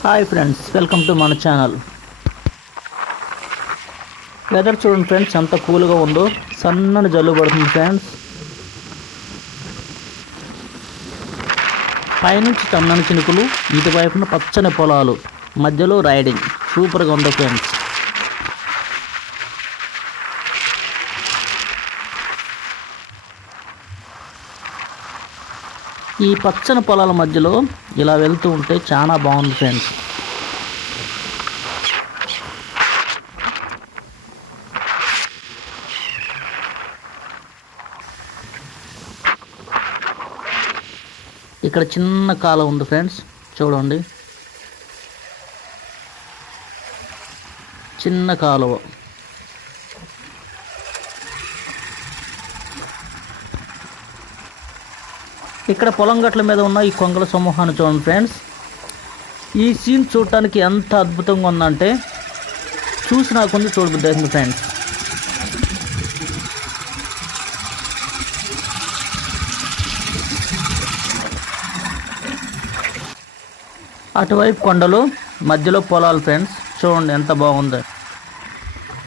Hi friends welcome to మన channel weather చూడండి friends ఎంత కూల్గా ఉందో సన్నని జల్లు పడుతుంది ఫ్రెండ్స్ పైనుంచి చన్నని చినుకులు ఇటువైపున పచ్చని పొలాలు మధ్యలో రైడింగ్ సూపర్గా ఉంది ఫ్రెండ్స్ ఈ పచ్చని పొలాల మధ్యలో ఇలా వెళ్తూ ఉంటే చాలా బాగుంది ఫ్రెండ్స్. ఇక్కడ చిన్న కాలం ఉంది ఫ్రెండ్స్ చూడండి. చిన్న కాలువ. ఇక్కడ పొలం గట్ల మీద ఉన్న ఈ కొంగల సమూహాన్ని చూడండి ఫ్రెండ్స్. ఈ సీన్ చూడటానికి ఎంత అద్భుతంగా ఉందంటే చూసి నాకుంది ఉంది అవుతుంది ఫ్రెండ్స్. అటువైపు కొండలు మధ్యలో పొలాలు ఫ్రెండ్స్. చూడండి ఎంత బాగుందో.